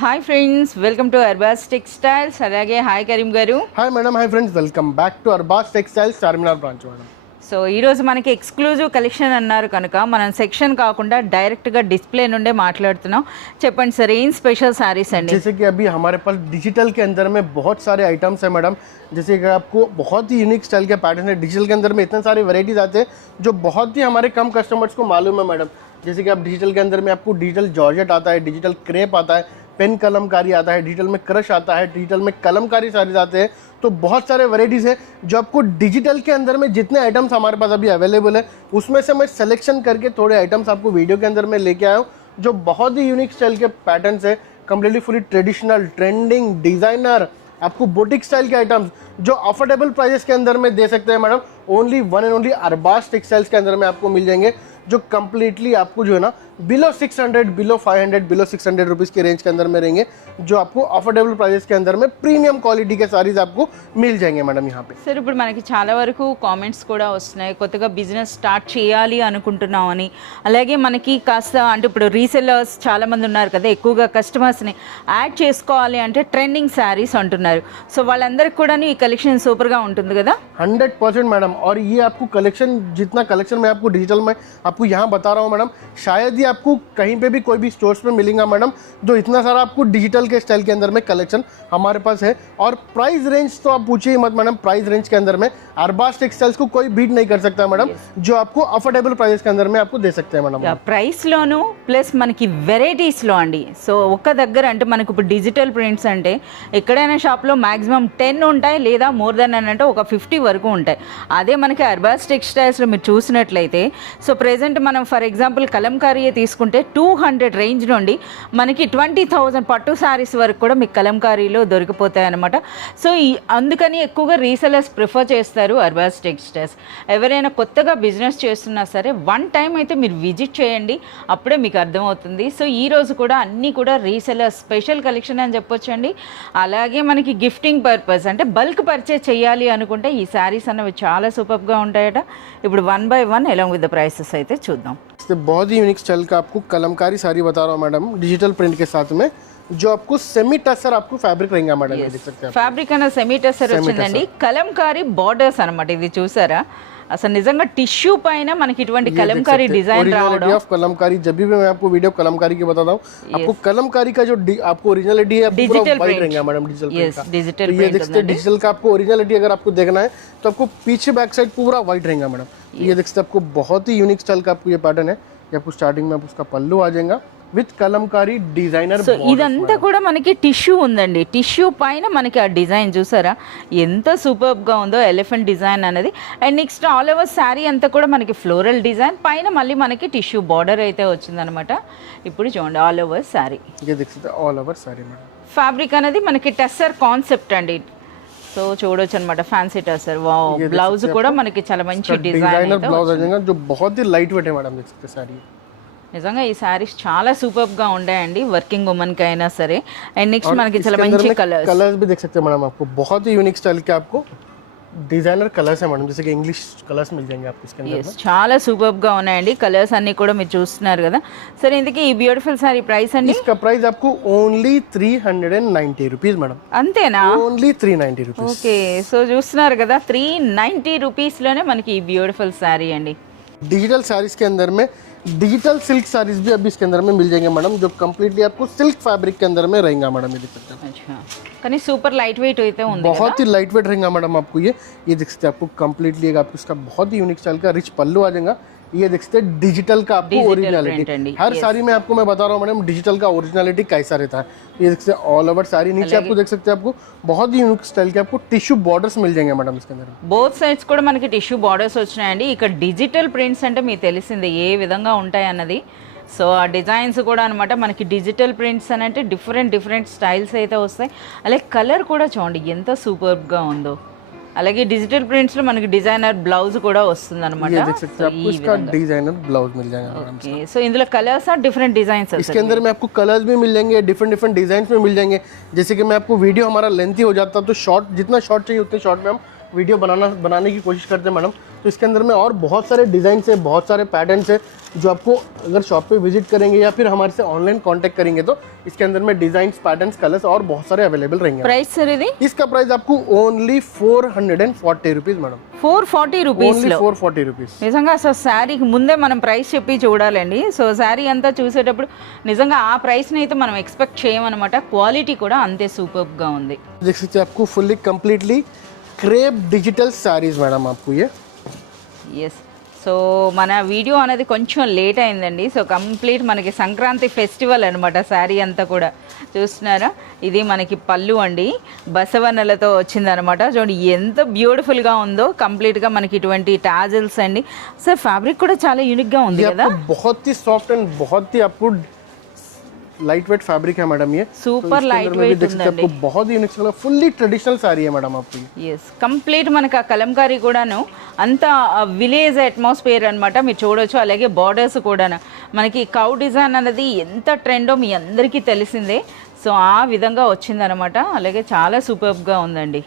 Hi friends, welcome to Arbaz textiles. అలాగే hi Karim గారు. Hi madam. Hi friends, welcome back to Arbaz textiles Charminar branch madam. So ఈరోజు మనకి exclusive collection అన్నారు కనుక మనం సెక్షన్ కాకుండా డైరెక్ట్గా डिस्प्ले నుండే మాట్లాడుతున్నాం. చెప్పండి సార్, ఏం స్పెషల్ साड़ीज అండి? जैसे कि अभी हमारे पास डिजिटल के अंदर में बहुत सारे आइटम्स हैं मैडम. जैसे कि आपको बहुत ही यूनिक स्टाइल के पैटर्न है. डिजिटल के अंदर में इतने सारे वैरायटीज आते हैं जो बहुत ही हमारे कम कस्टमर्स को मालूम है मैडम. जैसे कि आप डिजिटल के अंदर में आपको डिजिटल जॉर्जेट आता है, डिजिटल क्रेप आता है, पेन कलमकारी आता है, डिजिटल में क्रश आता है, डिजिटल में कलमकारी साड़ीज आते हैं. तो बहुत सारे वैरायटीज़ है जो आपको डिजिटल के अंदर में जितने आइटम्स हमारे पास अभी अवेलेबल है उसमें से मैं सिलेक्शन करके थोड़े आइटम्स आपको वीडियो के अंदर में लेके आया हूँ जो बहुत ही यूनिक स्टाइल के पैटर्न्स है. Completely fully traditional, trending, designer, आपको बुटीक स्टाइल के आइटम्स जो अफोर्डेबल प्राइसेस के अंदर में दे सकते हैं madam. Only one and only Arbaz textiles के अंदर में आपको मिल जाएंगे जो कम्प्लीटली आपको जो है ना बिलो 600, बिलो 500, बिलो 600 रुपीज़ के रेंज के अंदर में रहेंगे जो आपको अफोर्डेबल प्राइसेस के अंदर में प्रीमियम क्वालिटी के साड़ीज आपको मिल जाएंगे मैडम यहाँ पे. సార్, ఇప్పుడు మనకి చాలా వరకు కామెంట్స్ కూడా వస్తున్నాయి, కొత్తగా బిజినెస్ స్టార్ట్ చేయాలి అనుకుంటున్నామని. అలాగే మనకి కాస్త అంటే ఇప్పుడు రీసెల్లర్స్ చాలా మంది ఉన్నారు కదా, ఎక్కువగా కస్టమర్స్ని యాడ్ చేసుకోవాలి అంటే ట్రెండింగ్ శారీస్ అంటున్నారు. సో వాళ్ళందరికీ కూడా ఈ కలెక్షన్ సూపర్గా ఉంటుంది కదా. 100% मैडम. और ये आपको कलेक्शन, जितना कलेक्शन मैं आपको डिजिटल में आपको यहाँ बता रहा हूँ मैडम, शायद ही आपको कहीं पे भी कोई भी स्टोर्स में मिलेगा मैडम जो इतना सारा आपको डिजिटल के स्टाइल के अंदर में कलेक्शन हमारे पास है. और प्राइस रेंज तो आप पूछिए मत मैडम. प्राइस रेंज के अंदर में अरबाज टेक्सटाइल्स को कोई बीट नहीं कर सकता मैडम. जो आपको अफोर्डेबल प्राइस के अंदर में आपको दे सकते हैं मैडम. ప్రైస్లోను ప్లస్ మనకి వెరైటీస్లో అండి. సో ఒక్క దగ్గర అంటే మనకు ఇప్పుడు డిజిటల్ ప్రింట్స్ అంటే ఎక్కడైనా షాప్లో మ్యాక్సిమం 10 ఉంటాయి, లేదా మోర్ దెన్ అంటే ఒక 50 వరకు ఉంటాయి. అదే మనకి అర్బాజ్ టెక్స్టైల్స్లో మీరు చూసినట్లయితే, సో ప్రెజెంట్ మనం ఫర్ ఎగ్జాంపుల్ కలంకారీ తీసుకుంటే 200 రేంజ్ నుండి మనకి 20,000 పట్టు శారీస్ వరకు కూడా మీకు కలంకారీలో దొరికిపోతాయి అనమాట. సో అందుకని ఎక్కువగా రీసెలర్స్ ప్రిఫర్ చేస్తారు అర్బాజ్ టెక్స్టైల్స్. ఎవరైనా కొత్తగా బిజినెస్ చేస్తున్నా సరే వన్ టైం అయితే మీరు విజిట్ చేయండి, అప్పుడే మీకు అర్థమవుతుంది. సో ఈ రోజు కూడా అన్నీ కూడా రీసెలర్ స్పెషల్ కలెక్షన్ అని చెప్పొచ్చండి. అలాగే మనకి గిఫ్టింగ్ పర్పస్ అంటే బల్క్ పర్చేస్ చేయాలి అనుకుంటే ఈ శారీస్ అనేవి చాలా సూపర్గా ఉంటాయట. ఇప్పుడు 1 by 1 along with the prices అయితే చూద్దాం. बहुत ही यूनिक स्टाइल का आपको कलमकारी साड़ी बता रहा हूँ मैडम, डिजिटल प्रिंट के साथ में जो आपको सेमी टसर आपको फैब्रिक रहेगा मैडम. ये देख सकते हैं ఫ్యాబ్రిక్ అన్న సెమీ టసర్ వచ్చిందండి. కలంకారీ బార్డర్స్ అనమాట. ఇది చూసారా, అసలు నిజంగా టిష్యూ పైన మనకి ఇటువంటి కలంకారీ డిజైన్ రావడం. ऑफ कलमकारी जब भी मैं आपको वीडियो कलमकारी की बताता हूँ आपको कलमकारी का जो आपको ओरिजिनलिटी है डिजिटल वाइट रहेगा मैडम. डिजिटल ये देख सकते हैं डिजिटल का आपको ओरिजिनलिटी अगर आपको देखना है तो आपको पीछे बैक साइड पूरा वाइट रहेगा मैडम. ये देख सकते हैं आपको बहुत ही यूनिक स्टाइल का आपको ये पैटर्न है. ये आपको स्टार्टिंग में उसका पल्लू आ जाएगा విత్ కలంకారీ డిజైనర్. సో ఇదంతా కూడా మనకి టిష్యూ ఉందండి. టిష్యూ పైన మనకి ఆ డిజైన్ చూసారా ఎంత సూపర్గా ఉందో, ఎలిఫెంట్ డిజైన్ అనేది. And next all over sari అంతా కూడా మనకి ఫ్లోరల్ డిజైన్ పైన మళ్ళీ మనకి టిష్యూ బార్డర్ అయితే వచ్చిందనమాట. ఇప్పుడు చూడండి all over sari. All over sari madam. Fabric అనేది మనకి టెస్సర్ కాన్సెప్ట్ అండి. సో చూడొచ్చు అనమాట, ఫ్యాన్సీ టెస్సర్. వావ్, బ్లౌజ్ కూడా మనకి చాలా మంచి డిజైన్ जो बहुत ही लाइट वेट है मैडम. देख सकते हैं साड़ी. నిజంగా ఈ శారీస్ చాలా సూపర్గా ఉంటాయండి వర్కింగ్ ఉమెన్కి అయినా సరే. అండ్ నెక్స్ట్ మనకి చాలా మంచి कलर्स भी देख सकते हैं मैडम. आपको बहुत ही यूनिक स्टाइल के आपको डिजाइनर कलर्स है मैडम. जैसे कि इंग्लिश कलर्स मिल जाएंगे आपको इसके अंदर में. చాలా సూపర్గా ఉన్నాయండి కలర్స్ అన్ని కూడా మీరు చూస్తున్నారు కదా. సరే, ఇందుకే ఈ బ్యూటిఫుల్ సారీ ప్రైస్ అండి? इसका प्राइस आपको ओनली 390 रुपीस मैडम. అంతేనా? Only 390 rupees. ఓకే, సో చూస్తున్నారు కదా 390 రూపీస్లోనే మనకి ఈ బ్యూటిఫుల్ సారీ అండి. डिजिटल साड़ीज के अंदर में डिजिटल सिल्क साड़ीज भी अभी इसके अंदर में मिल जाएंगे मैडम जो कम्प्लीटली आपको सिल्क फैब्रिक के अंदर में रहेगा मैडम. ये देख सकते हैं. अच्छा, కానీ సూపర్ లైట్ వెయిట్ అయితే ఉంది, बहुत ही लाइट वेट रहेगा मैडम आपको. ये देख सकते हैं आपको कम्प्लीटली आपको इसका बहुत ही यूनिक स्टाइल का रिच पल्लू आ जाएगा. ये देख सकते हैं डिजिटल का आपको ओरिजिनलिटी. हर साड़ी में आपको मैं बता रहा हूँ मैडम डिजिटल का ओरिजिनलिटी कैसा रहता है. ये देख सकते हैं ऑल ओवर साड़ी. नीचे आपको देख सकते हैं आपको बहुत ही यूनिक स्टाइल के आपको टिश्यू बॉर्डर्स मिल जाएंगे मैडम इसके अंदर. బోత్ సైడ్స్ కూడా మనకి టిష్యూ బార్డర్స్ వచ్చినాయండి. ఇక్కడ డిజిటల్ ప్రింట్స్ అంటే మీకు తెలిసిందే ఏ విధంగా ఉంటాయి అన్నది. సో ఆ డిజైన్స్ కూడా అనమాట మనకి డిజిటల్ ప్రింట్స్ అని అంటే డిఫరెంట్ స్టైల్స్ అయితే వస్తాయి. అలాగే కలర్ కూడా చూడండి ఎంత సూపర్గా ఉందో. అలాగే డిజిటల్ ప్రింట్స్ లో మనకి డిజైనర్ బ్లౌజ్ కూడా వస్తుంది అనమాట. डिजाइनर ब्लाउज मिल जाएगा. ओके, सो इंदुलो कलर्स और डिफरेंट डिजाइंस इसके अंदर में आपको कलर्स भी मिल जाएंगे, डिफरेंट डिजाइन में मिल जाएंगे. जैसे कि मैं आपको वीडियो हमारा लेंथी हो जाता तो शॉर्ट जितना शॉर्ट चाहिए उतने शॉर्ट में हम वीडियो बनाने की कोशिश करते हैं मैडम. तो इसके अंदर में और बहुत सारे डिज़ाइन है, बहुत सारे पैटर्न्स है जो आपको अगर शॉप पे विजिट करेंगे या फिर हमारे से ऑनलाइन कांटेक्ट करेंगे तो इसके अंदर में डिजाइन, पैटर्न्स, कलर्स और बहुत सारे अवेलेबल रहेंगे। ప్రైస్ సార్ ఇది इसका प्राइस आपको only 440 rupees madam, 440 rupees only లో 440 रुपीज। నిజంగా అసలు శారీకి ముందే మనం ప్రైస్ చెప్పి చూడాలండి. సో శారీ అంతా చూసేటప్పుడు నిజంగా ఆ ప్రైస్ని అయితే మనం ఎక్స్పెక్ట్ చేయమన్నమాట. క్వాలిటీ కూడా అంతే సూపర్గా ఉంది. देख सकते हैं आपको fully completely crepe digital saris madam आपको ये। ఎస్, సో మన వీడియో అనేది కొంచెం లేట్ అయిందండి. సో కంప్లీట్ మనకి సంక్రాంతి ఫెస్టివల్ అనమాట. శారీ అంతా కూడా చూస్తున్నారా, ఇది మనకి పళ్ళు అండి, బసవన్నలతో వచ్చిందనమాట. చూడండి ఎంత బ్యూటిఫుల్గా ఉందో. కంప్లీట్గా మనకి ఇటువంటి టాజిల్స్ అండి. సార్ ఫ్యాబ్రిక్ కూడా చాలా యూనిక్గా ఉంది కదా, बहुत ही सॉफ्ट एंड बहुत ही आपको लाइट वेट फैब्रिक है मैडम ये। సూపర్ లైట్ వెయిట్ ఉందండి. आपको बहुत ही यूनिक फुल्ली ट्रेडिशनल साड़ी है मैडम आपको ये। ఎస్, కంప్లీట్ మనకు ఆ కలంకారీ కూడాను అంత విలేజ్ అట్మాస్ఫియర్ అనమాట. మీరు చూడొచ్చు. అలాగే బార్డర్స్ కూడాను మనకి కౌ డిజైన్ అనేది ఎంత ట్రెండో మీ అందరికీ తెలిసిందే. సో ఆ విధంగా వచ్చిందనమాట. అలాగే చాలా సూపర్గా ఉందండి.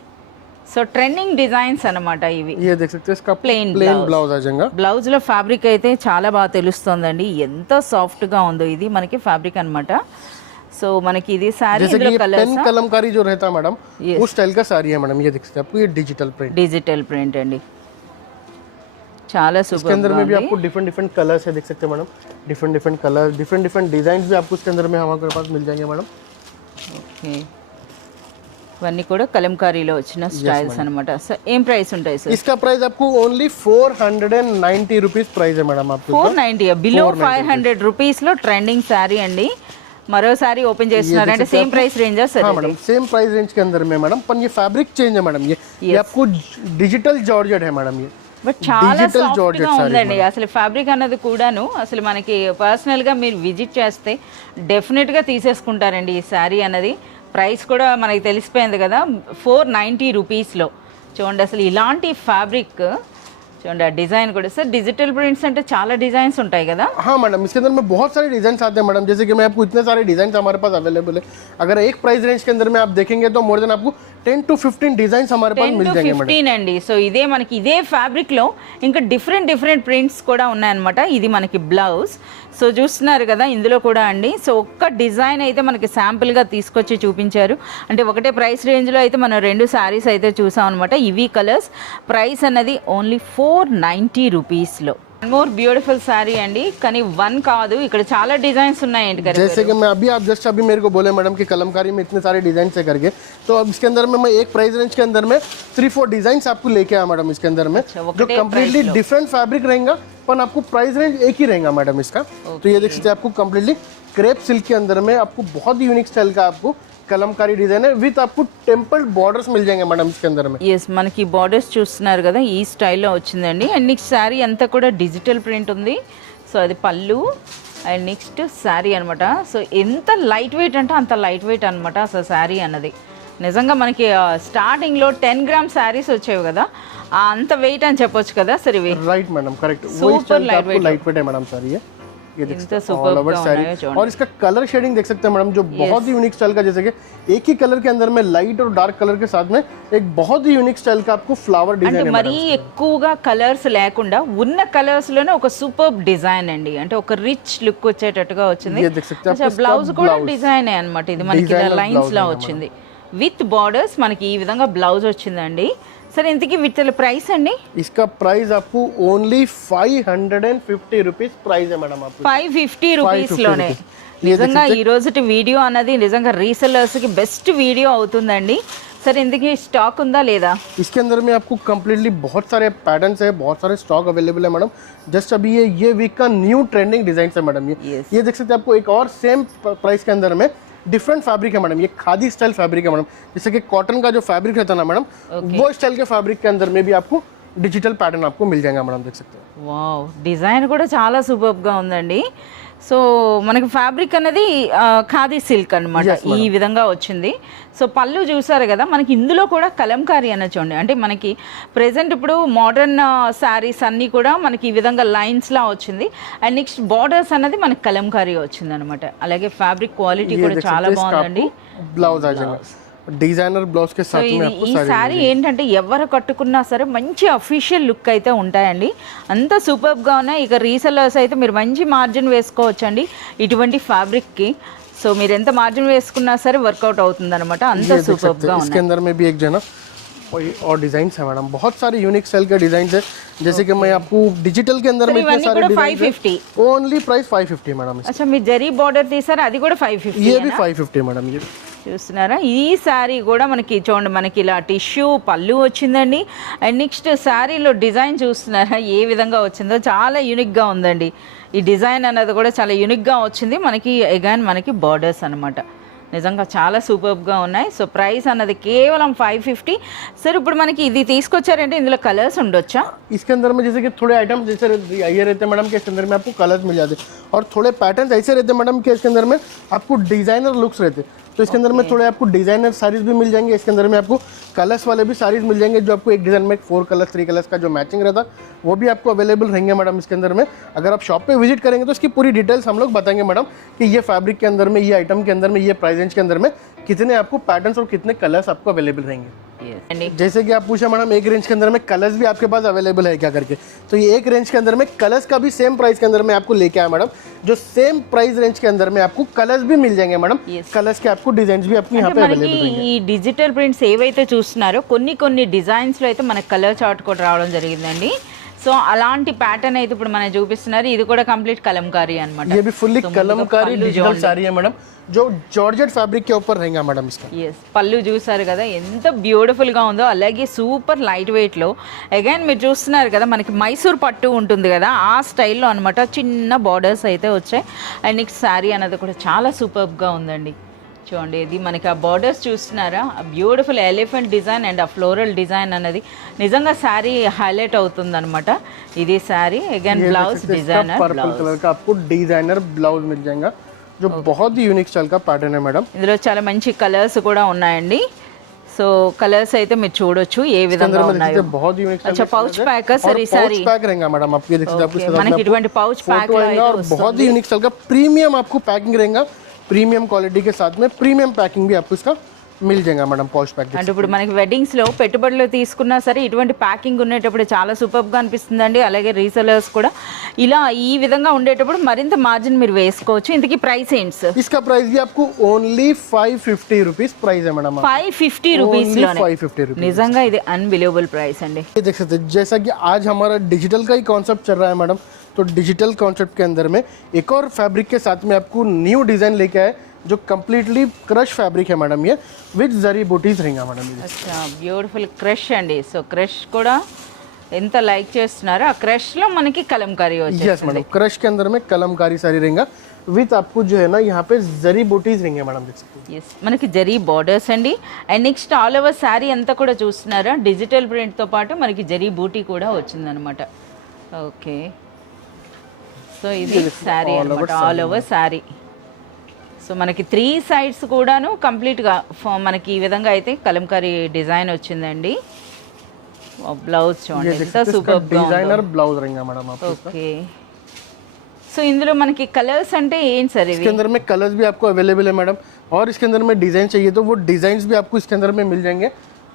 సో ట్రెండింగ్ డిజైన్స్ అనమాట ఇవి. ये देख सकते हैं इसका ప్లెయిన్ ब्लाउज आ जाएगा। బ్లౌజ్ లో ఫ్యాబ్రిక్ అయితే చాలా బాగా తెలుస్తుందండి. ఎంత సాఫ్ట్ గా ఉందో. ఇది మనకి ఫ్యాబ్రిక్ అన్నమాట. సో మనకి ఇది సారీ जैसे कि ఇందులో ये पेन కలర్స్ कलमकारी जो रहता है मैडम, Yes. उस स्टाइल का साड़ी है मैडम। ये देख सकते हैं आपको ये डिजिटल प्रिंट, డిజిటల్ ప్రింట్ అండి. చాలా इसके సూపర్ अंदर में भी आपको डिफरेंट डिफरेंट कलर्स है, देख सकते हैं madam. Different different colour, different different design भी आपको इसके अंदर में हमारे पास मिल जाएंगे मैडम। ఓకే, ఇవన్నీ కూడా కలంకారీలో వచ్చిన స్టైల్స్ అన్నమాట. సో ఏం ప్రైస్ ఉంటాయి సార్? इसका प्राइस आपको ओनली 490 रुपीज प्राइस है मैडम आपको। 490, బిలో 500 రూపీస్ లో ట్రెండింగ్ శారీ అండి. మరోసారి ఓపెన్ చేస్తున్నారంటే సేమ్ ప్రైస్ రేంజా సార్? हाँ मैडम, सेम प्राइस रेंज के अंदर में मैडम, पर ये फैब्रिक चेंज है मैडम। ये आपको डिजिटल जॉर्जेट है मैडम ये। బట్ చాలా Digital సాఫ్ట్ Georgette గా saree ఉందండి. అసలు ఫ్యాబ్రిక్ అన్నది కూడాను అసలు మనకి పర్సనల్ గా మీరు విజిట్ చేస్తే డెఫినెట్ గా తీసేసుకుంటారండి ఈ శారీ అన్నది. ప్రైస్ కూడా మనకి తెలిసిపోయింది కదా, 490 రూపీస్లో. చూడండి అసలు ఇలాంటి ఫ్యాబ్రిక్ చూడండి. ఆ డిజైన్ కూడా సార్ డిజిటల్ ప్రింట్స్ అంటే చాలా డిజైన్స్ ఉంటాయి కదా? हाँ मैडम, इसके अंदर में बहुत सारे डिजाइन आते हैं मैडम। जैसे कि मैं आपको इतने सारे डिजाइन हमारे पास अवेलेबल है। अगर एक प्राइस रेंज के अंदर में आप देखेंगे तो मोर देन आपको 10 to 15 डिजाइन हमारे पास 10 मिल to जाएंगे मैडम। 15 అండి. సో ఇదే మనకి ఇదే ఫ్యాబ్రిక్లో ఇంకా డిఫరెంట్ డిఫరెంట్ ప్రింట్స్ కూడా ఉన్నాయన్నమాట. ఇది మనకి బ్లౌజ్. సో చూస్తున్నారు కదా ఇందులో కూడా అండి. సో ఒక్క డిజైన్ అయితే మనకి శాంపుల్గా తీసుకొచ్చి చూపించారు. అంటే ఒకటే ప్రైస్ రేంజ్లో అయితే మనం 2 శారీస్ అయితే చూసాం అనమాట. ఇవి కలర్స్. ప్రైస్ అన్నది ఓన్లీ 490 రూపీస్లో. మోర్ బ్యూటిఫుల్ శారీ అండి, కానీ వన్ కాదు, ఇక్కడ చాలా డిజైన్స్ ఉన్నాయండి కదా. जैसे कि मैं अभी आप जस्ट अभी मेरे को बोले मैडम कि कलमकारी में इतने सारे डिजाइन है करके, तो अब इसके अंदर में मैं एक प्राइस रेंज के अंदर में 3-4 डिजाइन आपको लेके आया मैडम इसके अंदर में, जो कम्प्लीटली डिफरेंट फैब्रिक रहेगा, पर आपको प्राइस रेंज एक ही रहेगा मैडम इसका। तो ये देख सकते हैं आपको कम्प्लीटली क्रेप सिल्क के अंदर में आपको बहुत ही यूनिक स्टाइल का आपको कलमकारी डिजाइन है विथ आपको टेम्पल बॉर्डर्स मिल जाएंगे मैडम इसके अंदर में। ఎస్, మనకి బార్డర్స్ చూస్తున్నారు కదా ఈ స్టైల్లో వచ్చిందండి. అండ్ నెక్స్ట్ శారీ అంతా కూడా డిజిటల్ ప్రింట్ ఉంది. సో అది పళ్ళు అండ్ నెక్స్ట్ శారీ అనమాట. సో ఎంత లైట్ వెయిట్ అంటే అంత లైట్ వెయిట్ అనమాట అసలు శారీ అన్నది. నిజంగా మనకి స్టార్టింగ్లో 10 గ్రామ్ శారీస్ వచ్చేవి కదా, అంత వెయిట్ అని చెప్పొచ్చు కదా సార్ ఇవి. Right madam, correct. Super light weight. Light weight है मैडम सारी ये देख सकते हैं सुपर all over साड़ी। और इसका कलर शेडिंग देख सकते हैं मैडम, जो बहुत ही यूनिक स्टाइल का, जैसे कि एक ही कलर के अंदर में लाइट और डार्क कलर के साथ में एक बहुत ही यूनिक स्टाइल का आपको फ्लावर అంటే डिजाइन है మరీ ఎక్కువగా కలర్స్ లేకుండా ఉన్న కలర్స్ లోనే ఒక సూపర్ డిజైన్ అండి. అంటే ఒక రిచ్ లుక్ వచ్చేటట్టుగా వచ్చింది. ये देख सकते हैं आपको బ్లౌజ్ इसका కూడా blouse। డిజైన్ అన్నమాట. ఇది మనకి Designer లైన్స్ blouse లా है వచ్చింది విత్ బార్డర్స్. మనకి ఈ విధంగా బ్లౌజ్ వచ్చిందండి. సరే ఇంతకీ వీటి ప్రైస్ అండి? इसका प्राइस आपको ओनली 550 रुपीज प्राइस है मैडम आपको। 550 రూపీస్ లోనే. నిజంగా ఈ రోజుటి వీడియో అన్నది నిజంగా రీసెల్లర్స్ కి బెస్ట్ వీడియో అవుతుందండి. సరే ఇందుకే స్టాక్ ఉందా లేదా? इसके अंदर में आपको कम्प्लीटली बहुत सारे पैटर्न्स है, बहुत सारे स्टॉक अवेलेबल है मैडम। जस्ट अभी ये वीक का न्यू ट्रेंडिंग डिजाइन है मैडम Yes. ये देख सकते हैं आपको एक और सेम प्राइस के अंदर में डिफरेंट फैब्रिक है मैडम। ये खादी स्टाइल फैब्रिक है मैडम, जैसे कि कॉटन का जो फैब्रिक रहता है ना मैडम, वो स्टाइल के फैब्रिक के अंदर में भी आपको डिजिटल पैटर्न आपको मिल जाएगा मैडम, देख सकते हैं। వావ్, డిజైన్ కూడా చాలా సూపర్గా ఉందండి. సో మనకి ఫ్యాబ్రిక్ అనేది ఖాదీ సిల్క్ అనమాట. ఈ విధంగా వచ్చింది. సో పళ్ళు చూసారు కదా, మనకి ఇందులో కూడా కలంకారీ అన్న చూడండి. అంటే మనకి ప్రెసెంట్ ఇప్పుడు మోడర్న్ శారీస్ అన్నీ కూడా మనకి ఈ విధంగా లైన్స్లా వచ్చింది. అండ్ నెక్స్ట్ బార్డర్స్ అన్నది మనకి కలంకారీ వచ్చింది అనమాట. అలాగే ఫ్యాబ్రిక్ క్వాలిటీ కూడా చాలా బాగుందండి. ब्लाउज आ जाएगा डिजाइनर ब्लाउज के साथ में आपको ఈ సారీ ఏంటంటే ఎవరు కట్టుకున్నా సరే మంచి అఫీషియల్ లుక్ అయితే ఉంటాయండి, అంత సూపర్గా ఉన్నాయి. ఇక రీసెల్లర్స్ అయితే మీరు మంచి మార్జిన్ వేసుకోవచ్చండి ఇటువంటి ఫ్యాబ్రిక్కి. సో మీరు ఎంత మార్జిన్ వేసుకున్నా సరే వర్కౌట్ అవుతుంది అనమాట, అంత సూపర్గా ఉన్నాయి. इसके अंदर में भी एक जो है ना और डिजाइन है मैडम, बहुत सारे यूनिक स्टाइल के डिजाइन है. जैसे कि मैं आपको डिजिटल के अंदर में इतने सारे डिजाइन 550 ओनली प्राइस 550 मैडम. అచ్చా మీరు జరీ బార్డర్ తీసారు, అది కూడా 550. ये भी 550 मैडम. ये చూస్తున్నారా, ఈ శారీ కూడా మనకి చూడండి, మనకి ఇలా టిష్యూ పళ్ళు వచ్చిందండి. అండ్ నెక్స్ట్ శారీలో డిజైన్ చూస్తున్నారా ఏ విధంగా వచ్చిందో, చాలా యూనిక్గా ఉందండి. ఈ డిజైన్ అన్నది కూడా చాలా యూనిక్గా వచ్చింది మనకి. అగైన్ మనకి బార్డర్స్ అనమాట, నిజంగా చాలా సూపర్గా ఉన్నాయి. సో ప్రైస్ అన్నది కేవలం 550. సరే ఇప్పుడు మనకి ఇది తీసుకొచ్చారంటే ఇందులో కలర్స్ ఉండొచ్చా? इसके अंदर में जैसे कि थोड़े आइटम जैसे ये रहते हैं मैडम कि इसके अंदर में आपको कलर्स मिल जाते हैं, और थोड़े पैटर्न्स ऐसे रहते हैं मैडम कि इसके अंदर में आपको डिजाइनर लुक्स रहते हैं. तो इसके अंदर में थोड़े आपको डिजाइनर साड़ीज भी मिल जाएंगे. इसके अंदर में आपको कलर्स वाले भी साड़ीज मिल जाएंगे, जो आपको एक डिजाइन में 4 कलर्स 3 कलर्स का जो मैचिंग रहता वो भी आपको अवेलेबल रहेंगे मैडम. इसके अंदर में अगर आप शॉप पे विजिट करेंगे तो इसकी पूरी डिटेल्स हम लोग बताएंगे मैडम कि ये फैब्रिक के अंदर में, ये आइटम के अंदर में, ये प्राइस रेंज के अंदर में कितने आपको पैटर्न्स और कितने कलर्स आपको अवेलेबल रहेंगे. जैसे कि आप पूछा मैडम एक रेंज के अंदर में कलर्स भी आपके पास अवेलेबल है क्या करके, तो ये एक रेंज के अंदर में कलर्स का भी सेम प्राइस के अंदर में आपको लेके आया मैडम, जो सेम प्राइस रेंज के अंदर में आपको कलर्स भी मिल जाएंगे मैडम. कलर्स के आपको डिजाइन भी आपको यहाँ पे अवेलेबल रहेंगे. ఈ డిజిటల్ ప్రింట్స్ ఏవైతే చూస్తున్నారో కొన్ని డిజైన్స్ లో అయితే మనకి కలర్ చార్ట్ కూడా రావడం జరిగిందండి. సో అలాంటి ప్యాటర్న్ అయితే ఇప్పుడు మనం చూపిస్తున్నారు. ఇది కూడా కంప్లీట్ కలంకారీ అన్నమాట. ये भी फुल्ली कलमकारी डिजिटल साड़ी है मैडम, जो जॉर्जेट फैब्रिक के ऊपर रहेगा मैडम इसका. ఎస్, పళ్ళు చూసారు కదా ఎంత బ్యూటిఫుల్ గా ఉందో, అలాగే సూపర్ లైట్ వెయిట్ లో. అగైన్ మీరు చూస్తున్నారు కదా మనకి మైసూర్ పట్టు ఉంటుంది కదా ఆ స్టైల్లో అనమాట, చిన్న బార్డర్స్ అయితే వచ్చాయి. అండ్ నెక్స్ట్ శారీ అన్నది కూడా చాలా సూపర్ గా ఉందండి. చూడండి ఇది మనకి ఆ బార్డర్స్ చూస్తున్నారా, బ్యూటిఫుల్ ఎలిఫెంట్ డిజైన్ అండ్ ఆ ఫ్లోరల్ డిజైన్ అన్నది నిజంగా శారీ హైలైట్ అవుతుంది అనమాట. ఇది sari. Again blouse designer purple colour का आपको डिजाइनर ब्लाउज मिल जाएगा, जो बहुत ही यूनिक स्टाइल का पैटर्न है मैडम. ఇందులో చాలా మంచి కలర్స్ కూడా ఉన్నాయండి. సో కలర్స్ అయితే మీరు చూడొచ్చు ఏ విధంగా ఉన్నాయో. बहुत यूनिक स्टाइल. अच्छा पौच पैक है सर, सारी पैक रहेगा मैडम. आपको ये देख सकते हैं, आपको మనకి ఇటువంటి పౌచ్ ప్యాక్ లో అయితే और बहुत ही यूनिक स्टाइल का प्रीमियम आपको पैकिंग रहेगा, प्रीमियम क्वालिटी के साथ में प्रीमियम पैकिंग भी आपको इसका मिल जाएगा मैडम. पौच पैक అంటే ఇప్పుడు మనకి వెడ్డింగ్స్ లో పెట్టుబడులు తీసుకున్నా సరే ఇటువంటి ప్యాకింగ్ ఉండేటప్పుడు చాలా సూపర్ గా అనిపిస్తుందండి. అలాగే రీసెలర్స్ కూడా ఇలా ఈ విధంగా ఉండేటప్పుడు మరింత మార్జిన్ మీరు వేసుకోవచ్చు. ఇంతకీ ప్రైస్ ఏంటి సార్? इसका प्राइस भी आपको ओनली 550 रुपीस प्राइस है मैडम. 550 రూపీస్ లోనే 550 रुपीस. నిజంగా ఇది అన్బిలీవబుల్ ప్రైస్ అండి. ये देख सकते हैं, जैसा कि आज हमारा डिजिटल का ही कॉन्सेप्ट चल रहा है मैडम, तो डिजिटल कॉन्सेप्ट के अंदर में एक और फैब्रिक के साथ में आपको न्यू डिजाइन लेके आए, जो कंप्लीटली क्रश फैब्रिक है मैडम, ये विद जरी बूटीज रहेगा मैडम. అచ్చా బ్యూటిఫుల్ క్రష్ అండి. సో క్రష్ కూడా ఎంత లైక్ చేస్తున్నారో, ఆ క్రష్ లో మనకి కలంకారీ यस వచ్చేస్తుంది. मैडम, क्रश के अंदर में कलमकारी साड़ी रहेगा विद आपको जो है ना यहाँ पे जरी बूटीज रहेंगे मैडम. देख सकते हैं ఎస్, మనకి జరీ బార్డర్స్ అండి. And next all over sari అంతా కూడా చూస్తున్నారా డిజిటల్ ప్రింట్ తో పాటు మనకి జరీ బూటీ కూడా వచ్చిందనమాట. ఓకే, సో ఇది శారీ అనమాట, ఆల్ ఓవర్ శారీ. సో మనకి 3 సైడ్స్ కూడాను కంప్లీట్గా మనకి ఈ విధంగా అయితే కలంకారీ డిజైన్ వచ్చిందండి. బ్లౌజ్ చూడండి ఎంత సూపర్ डिजाइनर ब्लाउज रहेगा मैडम आपको. ఓకే, సో ఇందులో మనకి కలర్స్ అంటే ఏం సార్ ఇవి? इसके अंदर में कलर्स भी आपको अवेलेबल है मैडम, और इसके अंदर में डिजाइन चाहिए तो वो डिजाइन भी आपको इसके अंदर में मिल जाएंगे,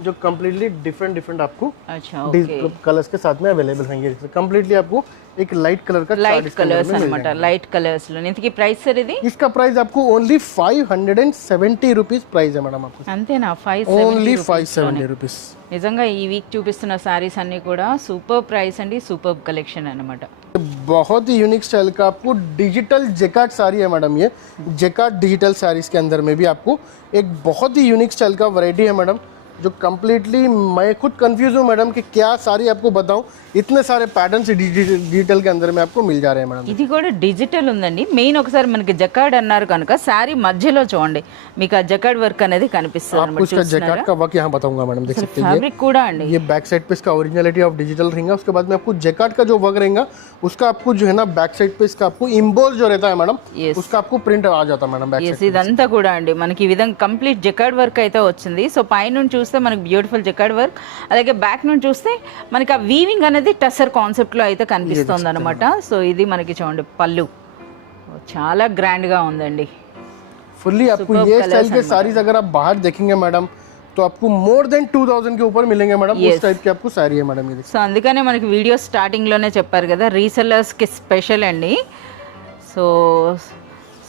जो कम्प्लीटली डिफरेंट आपको అచ్చా ఓకే, कलर्स के साथ में अवेलेबल रहेंगे. कम्प्लीटली आपको एक लाइट कलर का లైట్ కలర్స్ అన్నమాట, లైట్ కలర్స్ లో. ఇంతకీ ప్రైస్ సార్ ఇది? इसका प्राइस आपको ओनली 570 रुपीस प्राइस है मैडम आपको. అంతేనా? Only 570 570 rupees. నిజంగా ఈ వీక్ చూపిస్తున్న సారీస్ అన్ని కూడా సూపర్ ప్రైస్ అండి, సూపర్ కలెక్షన్ అన్నమాట. बहुत ही यूनिक स्टाइल का आपको डिजिटल जेकार्ड साड़ी है मैडम. ये जेकार्ड डिजिटल साड़ीज के अंदर में भी आपको एक बहुत ही यूनिक स्टाइल का वैरायटी है मैडम, जो कम्प्लीटली मैं खुद कंफ्यूज हूँ मैडम कि क्या साड़ी आपको बताऊँ, इतने सारे पैटर्न्स डिजिटल के अंदर में आपको मिल जा रहे हैं मैडम. ఇది కూడా డిజిటల్ ఉందండి. మెయిన్ ఒకసారి మనకి జకార్డ్ అన్నారు కనుక శారీ మధ్యలో చూడండి మీకు ఆ జకార్డ్ వర్క్ అనేది కనిపిస్తుంది आपको इसका जेकार्ड का वर्क यहाँ बताऊंगा मैडम. देख सकते हैं ఫ్యాబ్రిక్ కూడా అండి. ये बैक साइड पे इसका ओरिजिनलिटी ऑफ डिजिटल रहेगा. उसके बाद में आपको जेकार्ड का जो वर्क रहेगा उसका आपको जो है ना बैक साइड पे इसका आपको इम्बोज जो रहता है मैडम, Yes. उसका आपको प्रिंट आ जाता है मैडम बैक ఎస్, ఇదంతా కూడా అండి మనకి ఈ విధంగా కంప్లీట్ జకార్డ్ వర్క్ అయితే వచ్చింది. సో పైనుండి చూస్తే మనకి బ్యూటిఫుల్ జకార్డ్ వర్క్, అలాగే బ్యాక్ నుండి చూస్తే మనకి ఆ వీవింగ్ అనేది టసర్ కాన్సెప్ట్ లో అయితే కనిపిస్తుంది అనమాట. సో ఇది మనకి చూడండి పళ్ళు చాలా గ్రాండ్ గా ఉందండి. फुल्ली आपको Superb ये colours स्टाइल के हैं साड़ीज अगर आप बाहर देखेंगे मैडम तो आपको मोर देन 2000 के ऊपर मिलेंगे मैडम। Yes. उस टाइप की आपको साड़ी है मैडम ये। సో అందుకనే మనకి వీడియో స్టార్టింగ్లోనే చెప్పారు కదా రీసెల్లర్స్కి స్పెషల్ అండి. సో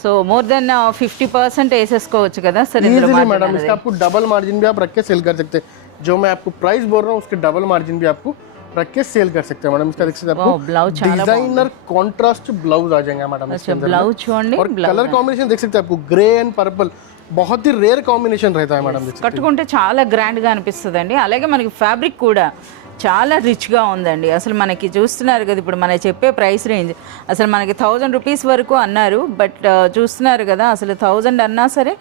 సో మోర్ దెన్ 50% వేసేసుకోవచ్చు కదా సార్ ఇందులో इजीली margin मैडम అనేది. इसका आपको डबल मार्जिन भी आप रख के सेल कर सकते हैं। जो मैं आपको प्राइस बोल रहा हूँ उसके डबल मार्जिन भी आपको रख के सेल कर सकते हैं मैडम। इसका देख सकते हैं Wow, blouse आपको చాలా डिजाइनर कॉन्ट्रास्ट ब्लाउज आ जाएगा मैडम इसके अच्छा अंदर में। ब्लाउज చూడండి और कलर कॉम्बिनेशन देख सकते हैं आपको ग्रे एंड पर्पल बहुत ही रेयर कॉम्बिनेशन रहता है मैडम। కట్టుకుంటే చాలా గ్రాండ్గా అనిపిస్తుందండి. అలాగే మనకి ఫ్యాబ్రిక్ కూడా చాలా రిచ్గా ఉందండి. అసలు మనకి చూస్తున్నారు కదా ఇప్పుడు మన చెప్పే ప్రైస్ రేంజ్ అసలు మనకి 1000 రూపీస్ వరకు అన్నారు. బట్ చూస్తున్నారు కదా అసలు 1000 అన్నా సరే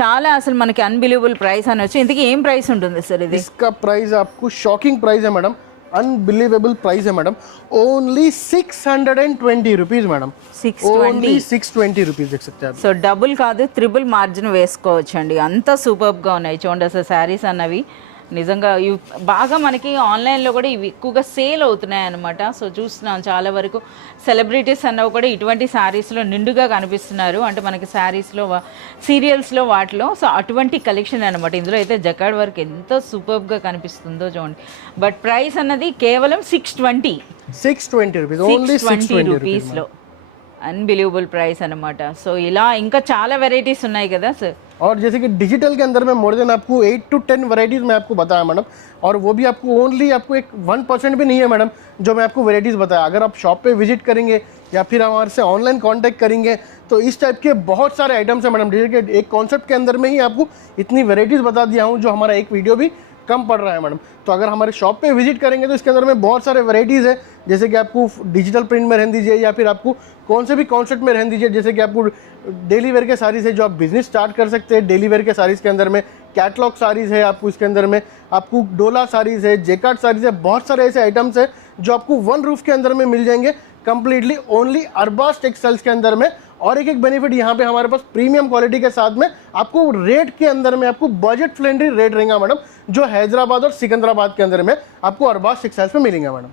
చాలా అసలు మనకి అన్బిలీవబుల్ ప్రైస్ అనొచ్చు. ఇంతకీ ఏం ప్రైస్ ఉంటుంది సార్ ఇది? इसका प्राइस आपको शॉकिंग प्राइस है मैडम, अनबिलीवेबल प्राइस है madam. Only 620 rupees madam. 620 only 620 rupees देख सकते हैं आप। సో డబుల్ కాదు త్రిబుల్ మార్జిన్ వేసుకోవచ్చండి. అంత సూపర్గా ఉన్నాయి చూడండి అసలు శారీస్ అన్నవి నిజంగా ఇవి బాగా మనకి ఆన్లైన్లో కూడా ఇవి ఎక్కువగా సేల్ అవుతున్నాయి అనమాట. సో చూస్తున్నాం చాలా వరకు సెలబ్రిటీస్ అన్నవి కూడా ఇటువంటి శారీస్లో నిండుగా కనిపిస్తున్నారు. అంటే మనకి శారీస్లో సీరియల్స్లో వాటిలో సో అటువంటి కలెక్షన్ అనమాట. ఇందులో అయితే జకార్డ్ వర్క్ ఎంత సూపర్గా కనిపిస్తుందో చూడండి. బట్ ప్రైస్ అన్నది కేవలం 620 रुपीज, ओनली 620 రూపీస్లో అన్బిలీవబుల్ ప్రైస్ అనమాట. సో ఇలా ఇంకా చాలా వెరైటీస్ ఉన్నాయి కదా సార్. और जैसे कि डिजिटल के अंदर में मोर देन आपको 8 to 10 वैरायटीज मैं आपको बताया मैडम। और वो भी आपको ओनली आपको एक 1% भी नहीं है मैडम जो मैं आपको वैरायटीज़ बताया। अगर आप शॉप पे विजिट करेंगे या फिर हमारे से ऑनलाइन कांटेक्ट करेंगे तो इस टाइप के बहुत सारे आइटम्स हैं मैडम। जैसे कि एक कॉन्सेप्ट के अंदर में ही आपको इतनी वैरायटीज़ बता दिया हूँ जो हमारा एक वीडियो भी कम पड़ रहा है मैडम। तो अगर हमारे शॉप पे विजिट करेंगे तो इसके अंदर में बहुत सारे वैरायटीज़ है। जैसे कि आपको डिजिटल प्रिंट में रहने दीजिए या फिर आपको कौन से भी कॉन्सेप्ट में रहने दीजिए। जैसे कि आपको डेली वेयर के साड़ीज़ है जो आप बिजनेस स्टार्ट कर सकते हैं। डेली वेयर के साड़ीज़ के अंदर में कैटलॉग साड़ीज़ है, आपको इसके अंदर में आपको डोला साड़ीज़ है, जेकार्ड साड़ीज़ है, बहुत सारे ऐसे आइटम्स है जो आपको वन रूफ के अंदर में मिल जाएंगे कंप्लीटली ओनली अरबाज टेक्सटाइल्स के अंदर में। और एक बेनिफिट यहाँ पे हमारे पास प्रीमियम क्वालिटी के साथ में आपको रेट के अंदर में आपको बजट फ्रेंडली रेट रहेगा मैडम, जो हैदराबाद और सिकंदराबाद के अंदर में आपको अरबाज टेक्सटाइल्स में मिलेंगे मैडम।